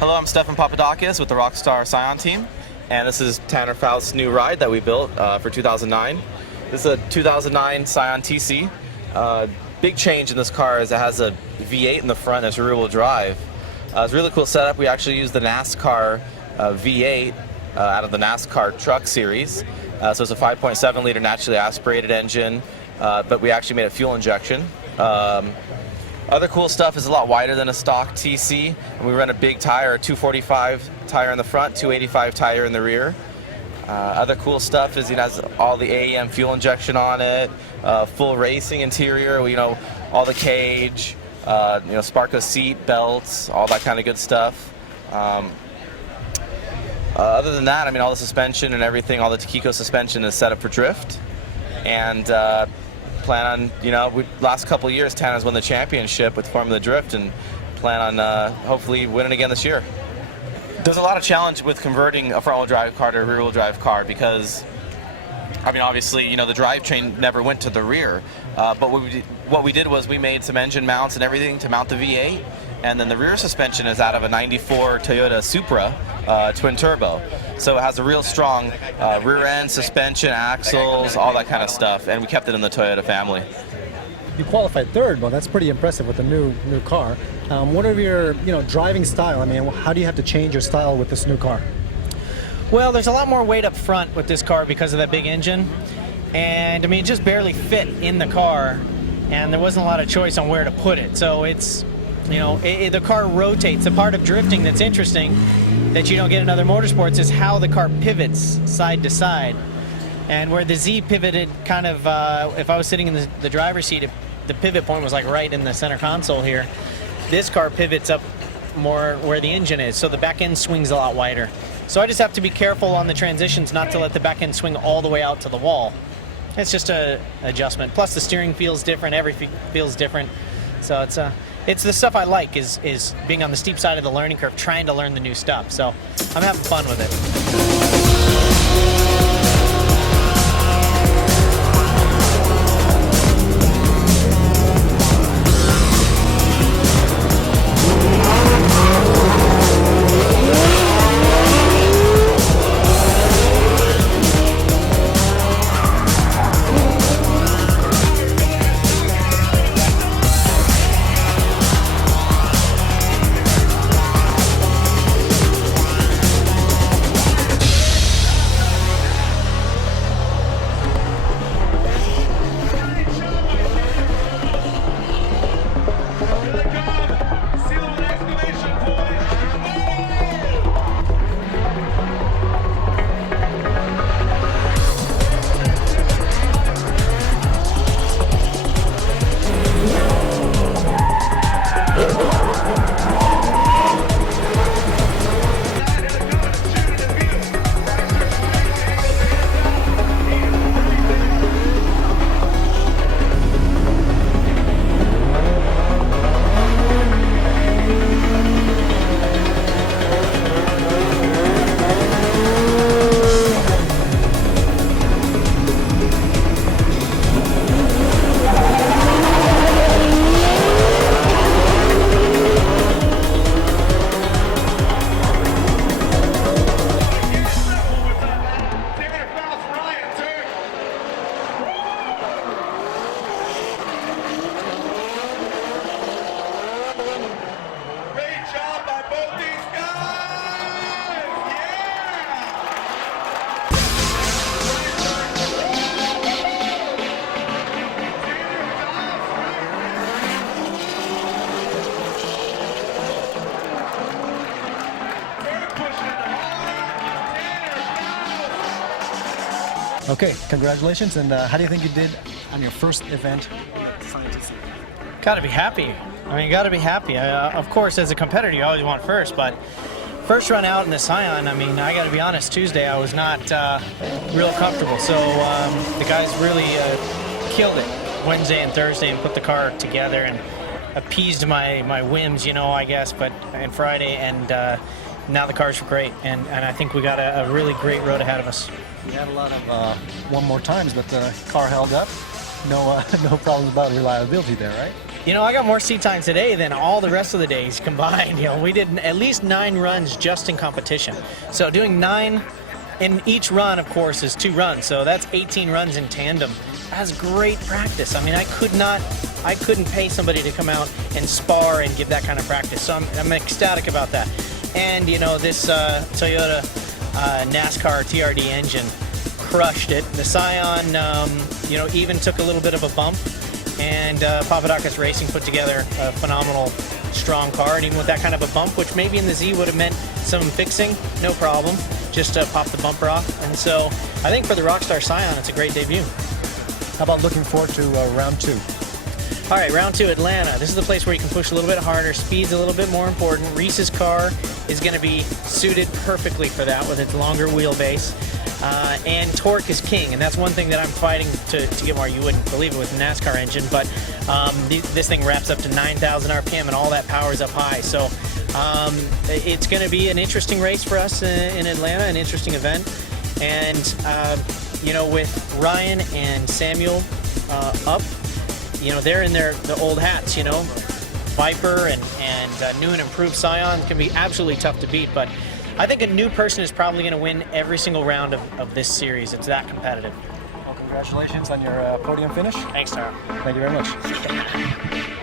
Hello, I'm Stefan Papadakis with the Rockstar Scion team, and this is Tanner Fousts' new ride that we built for 2009. This is a 2009 Scion TC. Big change in this car is it has a V8 in the front and it's rear-wheel drive. It's a really cool setup. We actually use the NASCAR V8 out of the NASCAR truck series. So it's a 5.7 liter naturally aspirated engine, but we actually made a fuel injection. Other cool stuff is a lot wider than a stock TC, and we run a big tire, a 245 tire in the front, 285 tire in the rear. Other cool stuff is it has all the AEM fuel injection on it, full racing interior, all the cage, Sparco seat belts, all that kind of good stuff. Other than that, all the suspension and everything, all the Takiko suspension is set up for drift, and plan on, last couple of years, Tanner's won the championship with Formula Drift, and plan on hopefully winning again this year. There's a lot of challenge with converting a front-wheel drive car to a rear-wheel drive car because, obviously, the drivetrain never went to the rear. But what we did was we made some engine mounts and everything to mount the V8, and then the rear suspension is out of a '94 Toyota Supra twin turbo. So it has a real strong rear end, suspension, axles, all that kind of stuff, and we kept it in the Toyota family. You qualified third. Well, that's pretty impressive with a new car. What are your driving style? How do you have to change your style with this new car? Well, there's a lot more weight up front with this car because of that big engine, and it just barely fit in the car, and there wasn't a lot of choice on where to put it. So it's the car rotates. The part of drifting that's interesting that you don't get in other motorsports is how the car pivots side to side. And where the Z pivoted kind of, if I was sitting in the driver's seat, the pivot point was like right in the center console here. This car pivots up more where the engine is, so the back end swings a lot wider. So I just have to be careful on the transitions not to let the back end swing all the way out to the wall. It's just an adjustment. Plus the steering feels different, everything feels different. So it's the stuff I like is being on the steep side of the learning curve, trying to learn the new stuff. So I'm having fun with it. Okay, congratulations. And how do you think you did on your first event? Gotta be happy. Gotta be happy. Of course, as a competitor, you always want first, but first run out in the Scion, I gotta be honest, Tuesday I was not real comfortable. So the guys really killed it Wednesday and Thursday and put the car together and appeased my whims, I guess, and Friday, and now the cars were great, and I think we got a really great road ahead of us. We had a lot of one more times, but the car held up. No problems about reliability there, right? You know, I got more seat time today than all the rest of the days combined. You know, we did at least 9 runs just in competition. So doing 9 in each run, of course, is 2 runs. So that's 18 runs in tandem. That's great practice. I mean, I couldn't pay somebody to come out and spar and give that kind of practice. So I'm ecstatic about that. And, you know, this Toyota NASCAR TRD engine crushed it. The Scion, you know, even took a little bit of a bump. And Papadakis Racing put together a phenomenal, strong car. And even with that kind of a bump, which maybe in the Z would have meant some fixing, no problem. Just pop the bumper off. And so I think for the Rockstar Scion, it's a great debut. How about looking forward to round 2? All right, round 2, Atlanta. This is the place where you can push a little bit harder. Speed's a little bit more important. Reese's car is going to be suited perfectly for that with its longer wheelbase. And torque is king, and that's one thing that I'm fighting to get more. You wouldn't believe it with the NASCAR engine, but this thing wraps up to 9,000 RPM, and all that power is up high. So it's going to be an interesting race for us in Atlanta, an interesting event. And you know, with Ryan and Samuel up, you know, they're in the old hats. You know, Viper and new and improved Scion can be absolutely tough to beat, but I think a new person is probably going to win every single round of this series. It's that competitive. Well, congratulations on your podium finish. Thanks, Tara. Thank you very much.